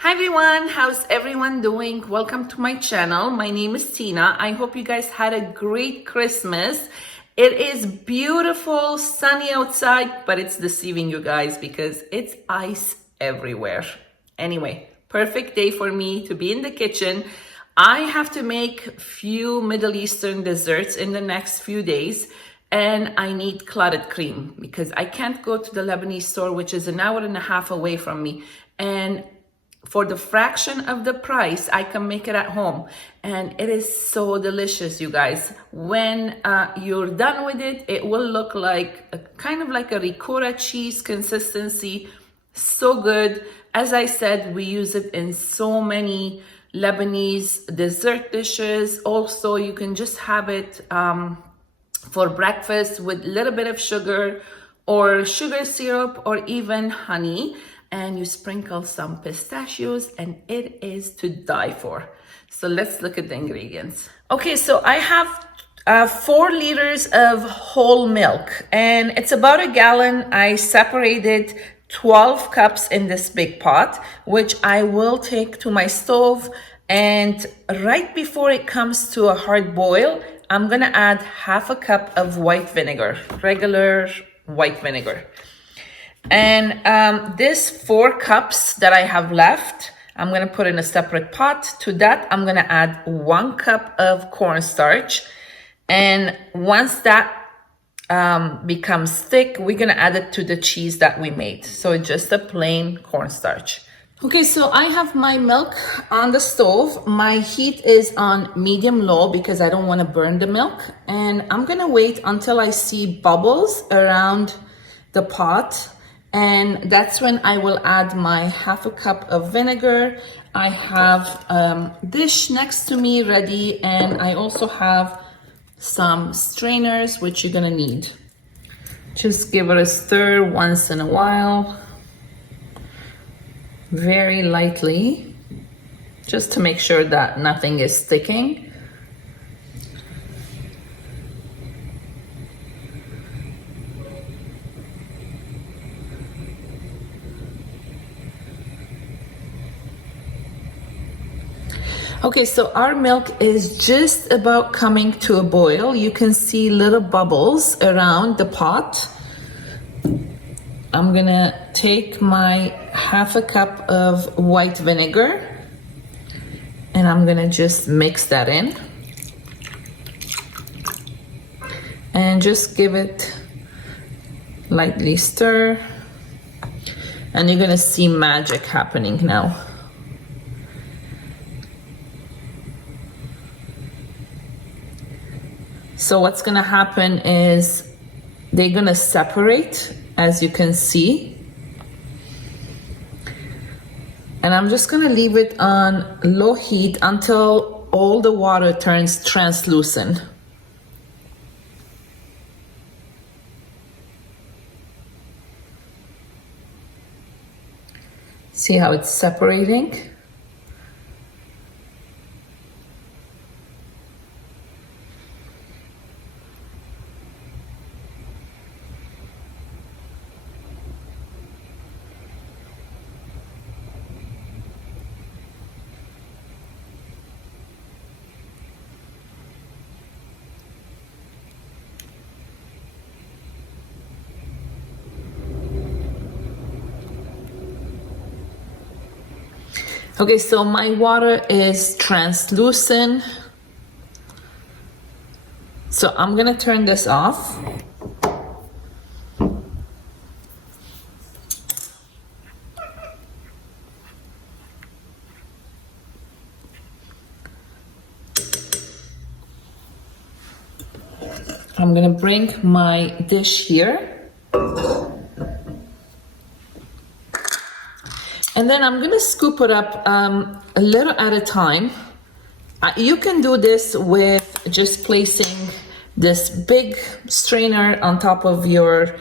Hi everyone, how's everyone doing? Welcome to my channel. My name is Tina. I hope you guys had a great Christmas. It is beautiful, sunny outside, but it's deceiving you guys because it's ice everywhere. Anyway, perfect day for me to be in the kitchen. I have to make few Middle Eastern desserts in the next few days, and I need clotted cream because I can't go to the Lebanese store, which is an hour and a half away from me. And for the fraction of the price, I can make it at home. And it is so delicious, you guys. When you're done with it, it will look like kind of like a ricotta cheese consistency. So good. As I said, we use it in so many Lebanese dessert dishes. Also, you can just have it for breakfast with a little bit of sugar or sugar syrup or even honey. And you sprinkle some pistachios and it is to die for. So let's look at the ingredients. Okay, so I have 4 liters of whole milk and it's about a gallon. I separated 12 cups in this big pot, which I will take to my stove. And right before it comes to a hard boil, I'm gonna add half a cup of white vinegar, regular white vinegar. And this 4 cups that I have left, I'm gonna put in a separate pot. To that, I'm gonna add 1 cup of cornstarch. And once that becomes thick, we're gonna add it to the cheese that we made. So just a plain cornstarch. Okay, so I have my milk on the stove. My heat is on medium-low because I don't wanna burn the milk. And I'm gonna wait until I see bubbles around the pot. And that's when I will add my half a cup of vinegar. I have a dish next to me ready, and I also have some strainers, which you're gonna need. Just give it a stir once in a while, very lightly, just to make sure that nothing is sticking. Okay, so our milk is just about coming to a boil. You can see little bubbles around the pot. I'm gonna take my half a cup of white vinegar and I'm gonna just mix that in. And just give it lightly stir. And you're gonna see magic happening now. So what's gonna happen is they're gonna separate, as you can see. And I'm just gonna leave it on low heat until all the water turns translucent. See how it's separating? Okay, so my water is translucent. So I'm gonna turn this off. I'm gonna bring my dish here. And then I'm gonna scoop it up a little at a time. You can do this with just placing this big strainer on top of your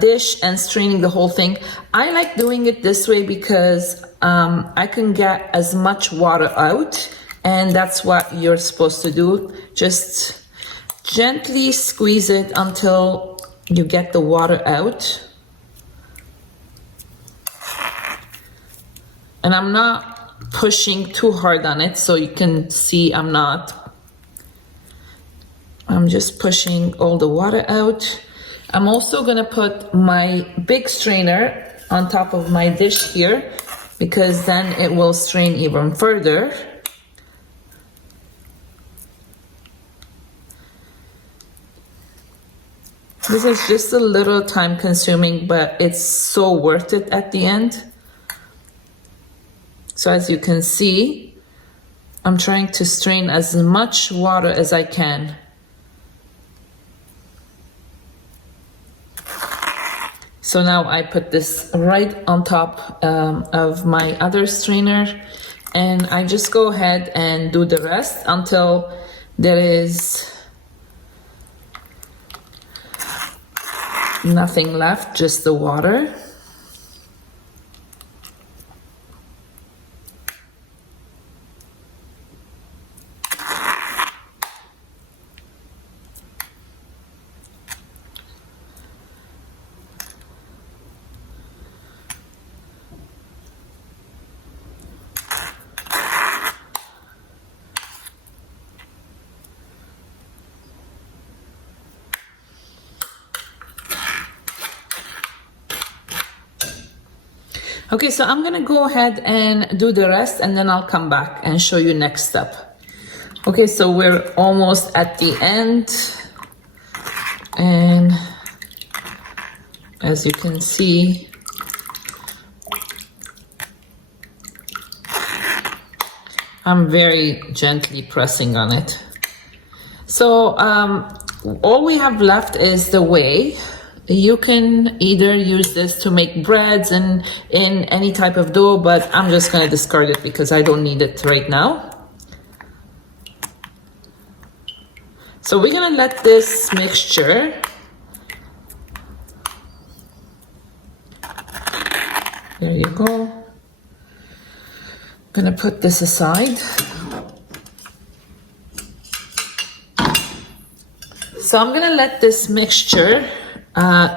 dish and straining the whole thing. I like doing it this way because I can get as much water out, and that's what you're supposed to do. Just gently squeeze it until you get the water out. And I'm not pushing too hard on it, so you can see I'm just pushing all the water out. I'm also gonna put my big strainer on top of my dish here, because then it will strain even further. This is just a little time consuming, but it's so worth it at the end. So as you can see, I'm trying to strain as much water as I can. So now I put this right on top of my other strainer, and I just go ahead and do the rest until there is nothing left, just the water. Okay, so I'm gonna go ahead and do the rest, and then I'll come back and show you next step. Okay, so we're almost at the end, and as you can see, I'm very gently pressing on it. So all we have left is the whey. You can either use this to make breads and in any type of dough, but I'm just gonna discard it because I don't need it right now. So we're gonna let this mixture, there you go. Gonna put this aside. So I'm gonna let this mixture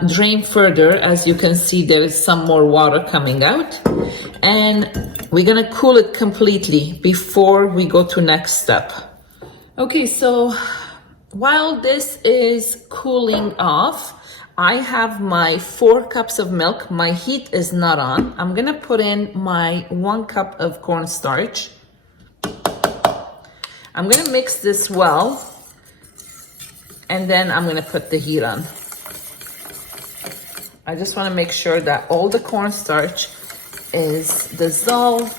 drain further. As you can see, there is some more water coming out, and we're gonna cool it completely before we go to next step. Okay, so while this is cooling off, I have my 4 cups of milk. My heat is not on. I'm gonna put in my 1 cup of cornstarch. I'm gonna mix this well, and then I'm gonna put the heat on. I just want to make sure that all the cornstarch is dissolved.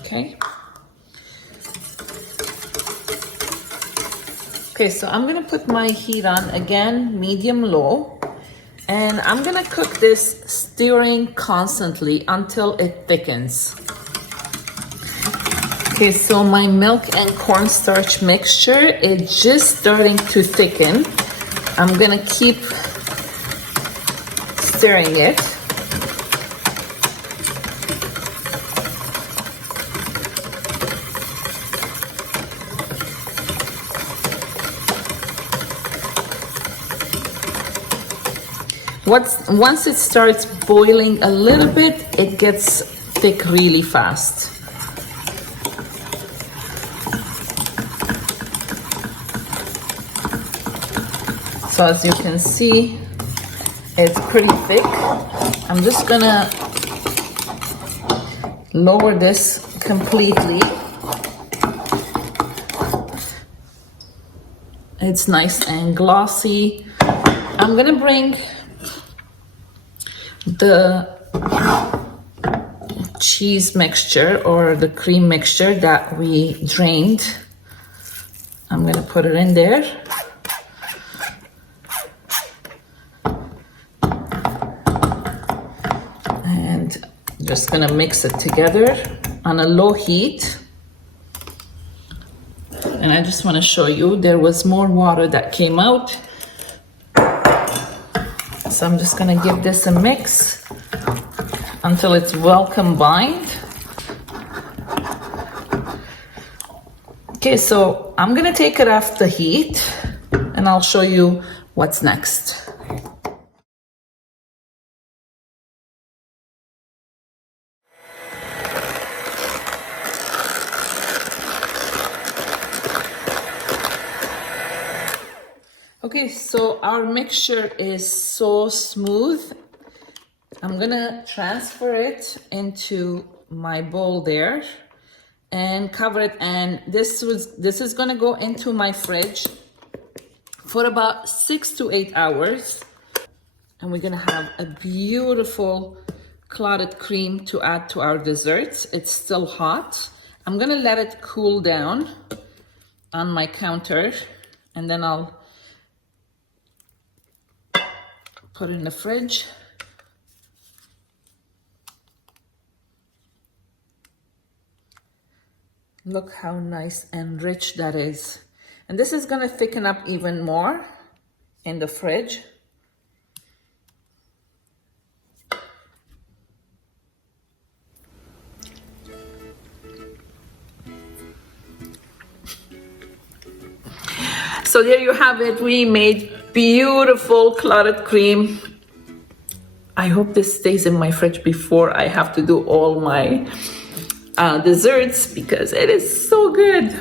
Okay. Okay, so I'm going to put my heat on again, medium low, and I'm going to cook this stirring constantly until it thickens. Okay, so my milk and cornstarch mixture is just starting to thicken. I'm gonna keep stirring it. Once it starts boiling a little bit, it gets thick really fast. So as you can see, it's pretty thick. I'm just gonna lower this completely. It's nice and glossy. I'm gonna bring the cheese mixture or the cream mixture that we drained. I'm gonna put it in there. Just gonna mix it together on a low heat. And I just wanna show you, there was more water that came out. So I'm just gonna give this a mix until it's well combined. Okay, so I'm gonna take it off the heat and I'll show you what's next. Okay, so our mixture is so smooth. I'm gonna transfer it into my bowl there and cover it, and this is gonna go into my fridge for about 6 to 8 hours, and we're gonna have a beautiful clotted cream to add to our desserts. It's still hot. I'm gonna let it cool down on my counter, and then I'll put it in the fridge. Look how nice and rich that is. And this is gonna thicken up even more in the fridge. So there you have it. We made beautiful clotted cream. I hope this stays in my fridge before I have to do all my desserts, because it is so good.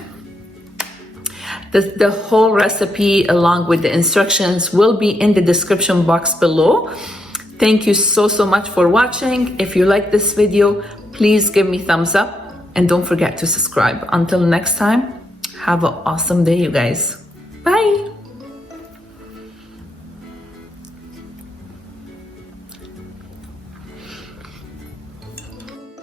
The whole recipe along with the instructions will be in the description box below. Thank you so much for watching. If you like this video, please give me thumbs up and don't forget to subscribe. Until next time, have an awesome day, you guys. Bye.